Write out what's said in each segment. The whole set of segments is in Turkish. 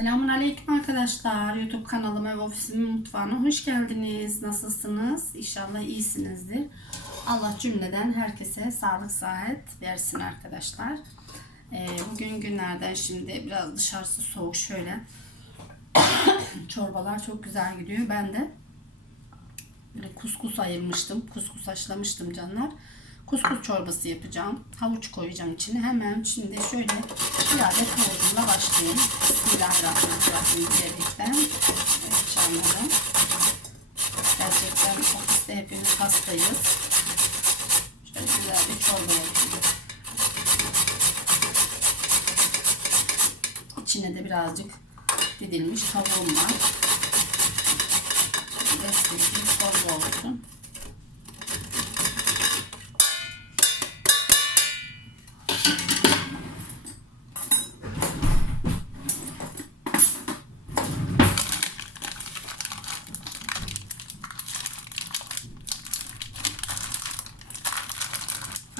Selamun Aleyküm arkadaşlar. YouTube kanalıma ve ofisimin mutfağına hoş geldiniz. Nasılsınız? İnşallah iyisinizdir. Allah cümleden herkese sağlık sıhhat versin arkadaşlar. Ee, bugün günlerden şimdi biraz dışarısı soğuk şöyle. Çorbalar çok güzel gidiyor. Ben de böyle kuskus ayırmıştım. Kuskus haşlamıştım canlar. Kuskus çorbası yapacağım. Havuç koyacağım içine. Hemen şimdi şöyle bir adet havucumla başlayayım. Bismillahirrahmanirrahim diyerekten. Canlarım. Gerçekten ofiste hepimiz hastayız. Şöyle güzel bir çorba yapayım. İçine de birazcık didilmiş tavuğum var. Destekli çorba olsun.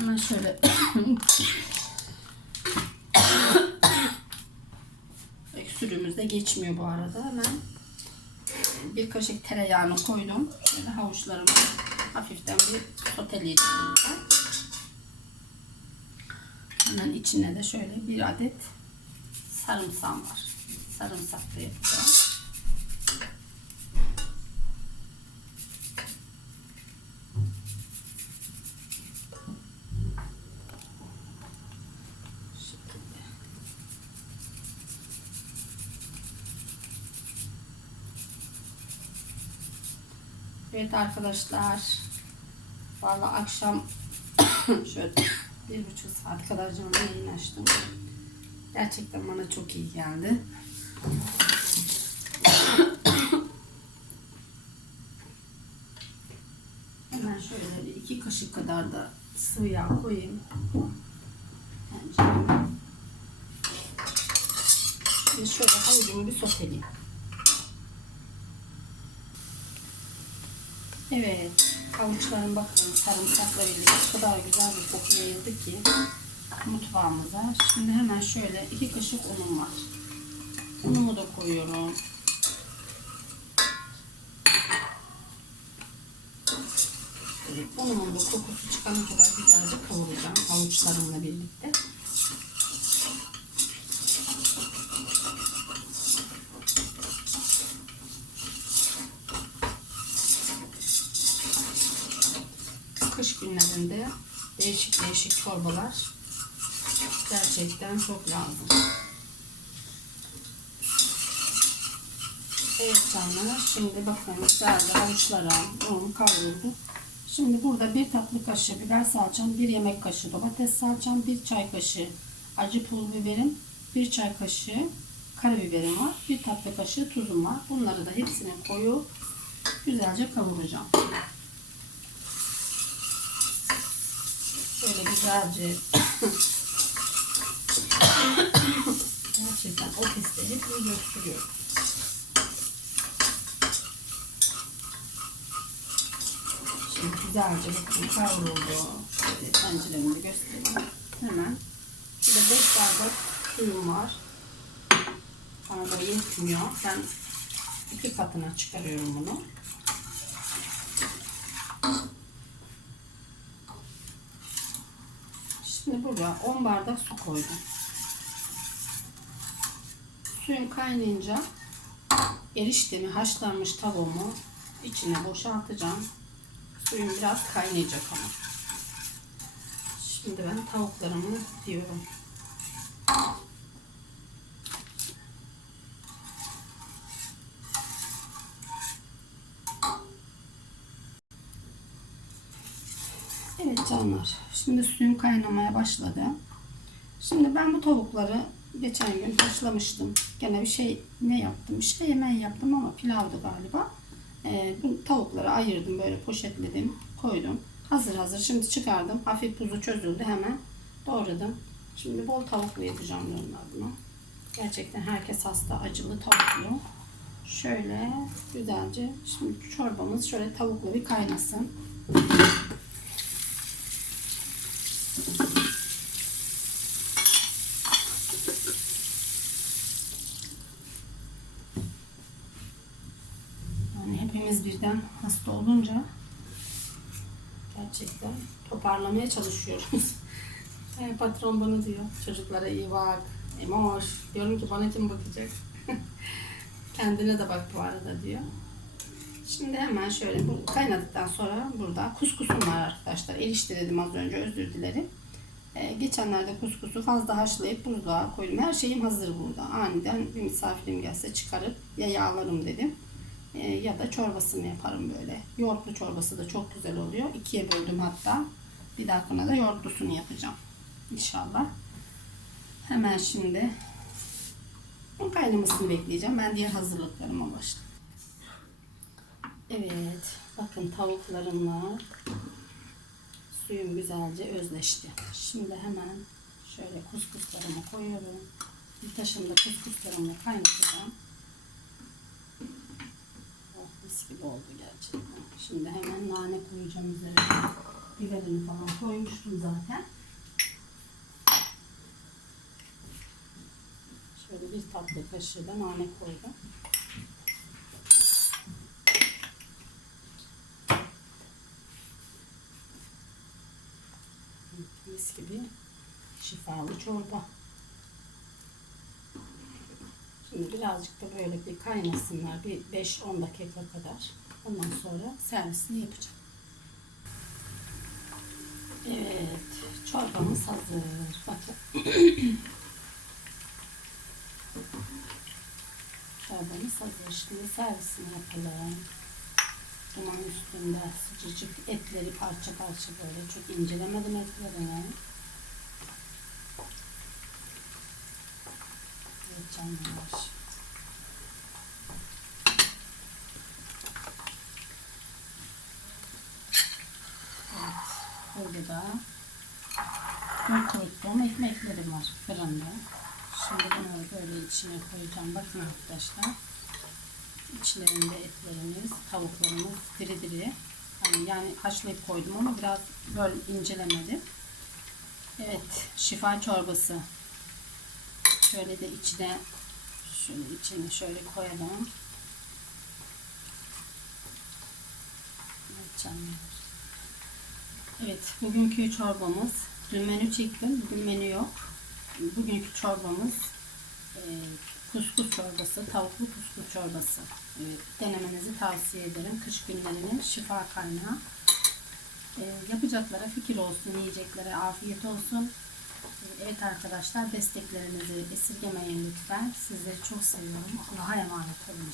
Hemen şöyle Öksürüğümüz de geçmiyor bu arada. Hemen bir kaşık tereyağını koydum. Şöyle havuçlarımı hafiften bir soteleyeceğim. Hemen içine de şöyle bir adet sarımsağım var. Sarımsak da yapacağım. Evet arkadaşlar. Vallahi akşam şöyle bir buçuk saat kadar canlı yayın açtım. Gerçekten bana çok iyi geldi. Hemen şöyle bir iki kaşık kadar da sıvı yağ koyayım. Yani Şimdi şöyle havucumu bir soteleyeyim. Evet. Havuçların bakın sarımsakla birlikte o kadar güzel bir koku yayıldı ki mutfağımıza. Şimdi hemen şöyle iki kaşık unum var. Unumu da koyuyorum. Unumun da kokusu çıkana kadar güzelce kavuracağım havuçlarımla birlikte. kış günlerinde değişik değişik çorbalar gerçekten çok lazım. Evet canlar şimdi bakın güzelce havuçlara un kavruldu. Şimdi burada bir tatlı kaşığı biber salçam, bir yemek kaşığı domates salçam, bir çay kaşığı acı pul biberim, bir çay kaşığı karabiberim var, bir tatlı kaşığı tuzum var. Bunları da hepsini koyup güzelce kavuracağım. Şöyle güzelce gerçekten ofiste hep bunu gösteriyorum. Şimdi güzelce bakın kavruldu. Şöyle tenceremi de göstereyim. Hemen. Burada 5 bardak suyum var. Bana da yetmiyor. Ben iki katına çıkarıyorum bunu. Buraya 10 bardak su koydum. Suyun kaynayınca eriştemi haşlanmış tavuğumu içine boşaltacağım. Suyun biraz kaynayacak ama. Şimdi ben tavuklarımı diyorum. Evet canlar. Şimdi suyum kaynamaya başladı. Şimdi ben bu tavukları geçen gün haşlamıştım. Gene bir şey ne yaptım? Bir şey yemeği yaptım ama pilavdı galiba. Ee, bu tavukları ayırdım böyle poşetledim. Koydum. Hazır hazır. Şimdi çıkardım. Hafif tuzu çözüldü hemen. Doğradım. Şimdi bol tavuklu yapacağım onlar bunu. Gerçekten herkes hasta acılı tavuklu. Şöyle güzelce şimdi çorbamız şöyle tavuklu bir kaynasın. Birden hasta olunca gerçekten toparlamaya çalışıyoruz. E, patron bana diyor, çocuklara iyi bak, emoş. Diyorum ki bana kim bakacak? Kendine de bak bu arada diyor. Şimdi hemen şöyle bu kaynadıktan sonra burada kuskusum var arkadaşlar. Erişte dedim az önce özür dilerim. Ee, geçenlerde kuskusu fazla haşlayıp buzluğa koydum. Her şeyim hazır burada. Aniden bir misafirim gelse çıkarıp ya yağlarım dedim. Ee, ya da çorbasını yaparım böyle. Yoğurtlu çorbası da çok güzel oluyor. İkiye böldüm hatta. Bir dahakine de yoğurtlusunu yapacağım. İnşallah. Hemen şimdi o kaynamasını bekleyeceğim. Ben diğer hazırlıklarıma başlayayım. Evet. Bakın tavuklarımla suyum güzelce özleşti. Şimdi hemen şöyle kuskuslarımı koyuyorum. Bir taşımda kuskuslarımı kaynatacağım. Oh, mis gibi oldu gerçekten. Şimdi hemen nane koyacağım üzerine. Biberini falan koymuştum zaten. Şöyle bir tatlı kaşığı da nane koydum. Mis gibi şifalı çorba. Şimdi birazcık da böyle bir kaynasınlar. Bir 5-10 dakika kadar. Ondan sonra servisini yapacağım. Evet. Çorbamız hazır. Bakın. Çorbamız hazır. Şimdi servisini yapalım. Duman üstünde sıcacık etleri parça parça böyle. Çok incelemedim etlerini. Evet canlar. Evet. Burada da dün kuruttuğum ekmeklerim var fırında. Şimdi bunları böyle içine koyacağım. Bakın arkadaşlar. İçlerinde etlerimiz, tavuklarımız diri diri. Yani, yani haşlayıp koydum ama biraz böyle incelemedim. Evet, şifa çorbası. Şöyle de içine şöyle içine şöyle koyalım. Evet canım. Evet, bugünkü çorbamız. Dün menü çektim, bugün menü yok. Bugünkü çorbamız e, kuskus çorbası, tavuklu kuskus çorbası. Evet, denemenizi tavsiye ederim. Kış günlerinin şifa kaynağı. E, yapacaklara fikir olsun, yiyeceklere afiyet olsun. E, evet arkadaşlar desteklerinizi esirgemeyin lütfen. Sizleri çok seviyorum. Allah'a emanet olun.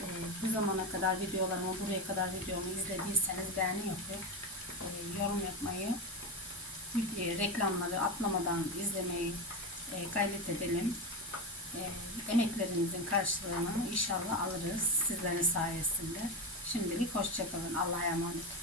E, bu zamana kadar videolarımı, buraya kadar videomu izlediyseniz beğeni yapıp e, yorum yapmayı, videoyu, reklamları atlamadan izlemeyi e, gayret edelim. E, karşılığını inşallah alırız sizlerin sayesinde. Şimdilik hoşçakalın. Allah'a emanet.